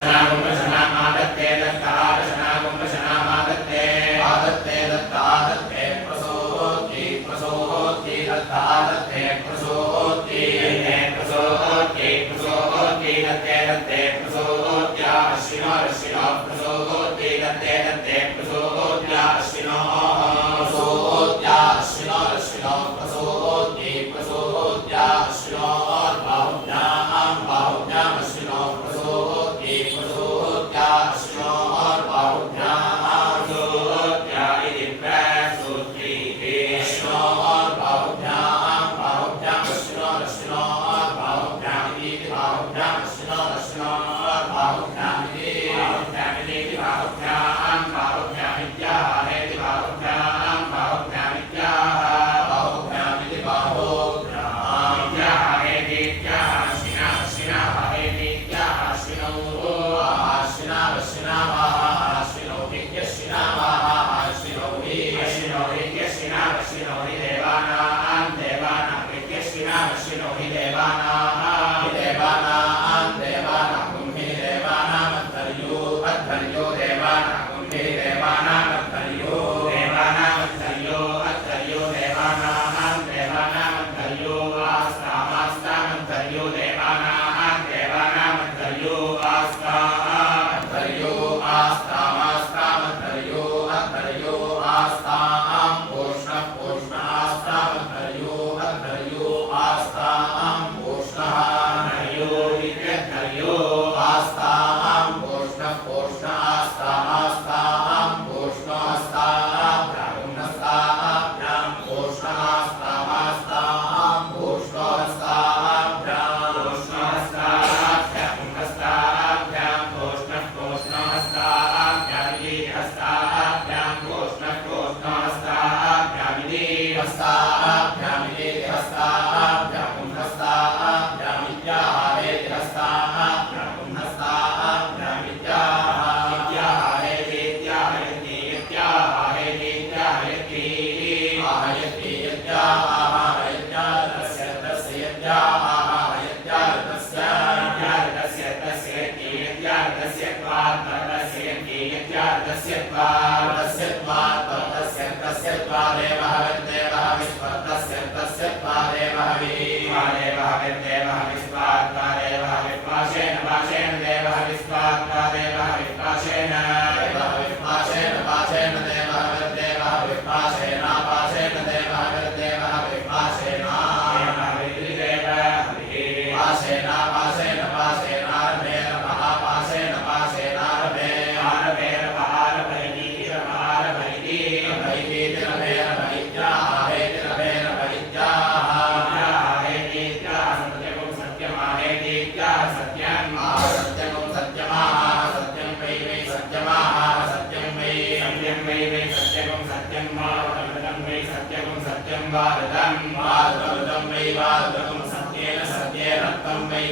ये दत्तामागत्य प्रसोद्यै प्रसोद्य प्रसोद्य प्रसोद्य प्रसो तेनते प्रसोद्या अस्विशिनो प्रसोजेन तेन प्रसोद्या अस्विद्या प्रसोद्यै प्रसोद्यासिनो Shinohi Devana, Devana, Devana. देवः वृन्देवः विस्वर्तस्य तस्य त्वा देवः विहीमा देवः वृन्देवः विस्वात्मा देवः विश्वासेन भाषेण देवः विस्वात्मा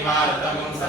Marta non sa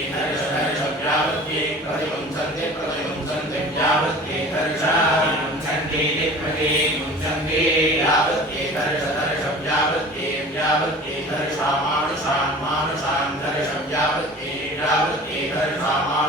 ಸಾಮಾನು ಸಾಮಾನು ಸಾಂದರ್ಯ ಶಬ್ದಾವೃತ್ತಿ ಸಾಮಾನು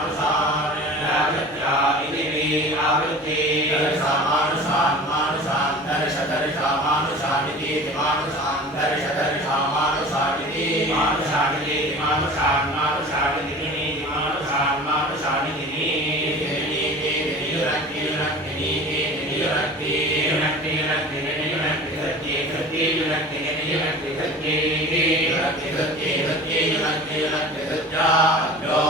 ಯುಗಂತಿ ಸತ್ಯೈ ಸತ್ಯೈ ಸತ್ಯೈ ಯುಗಂತಿ ಯುಗಂತಿ ಸತ್ಯ ಯೋ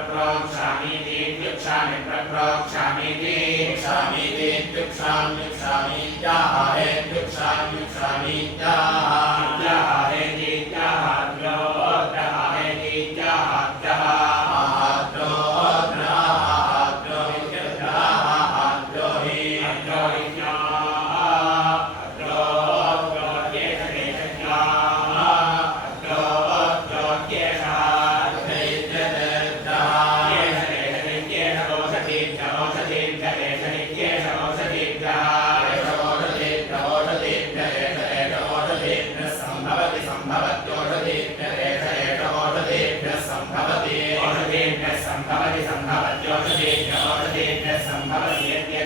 प्रक्रोक्षामीति इत्युक्षामि प्रक्रोक्षामीति इच्छामीति इत्युक्षाम्युक्षामीत्याहारेत्युक्षाम्युक्षामीत्याहार्याहारे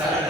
Gracias.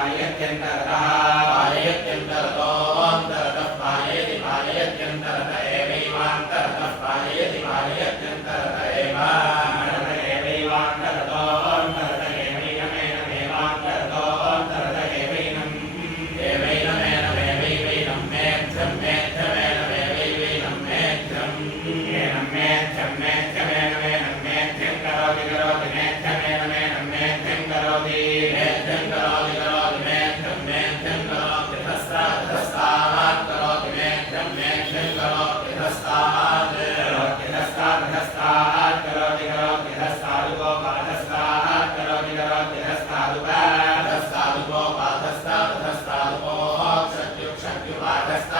ಯಂತರ Gracias.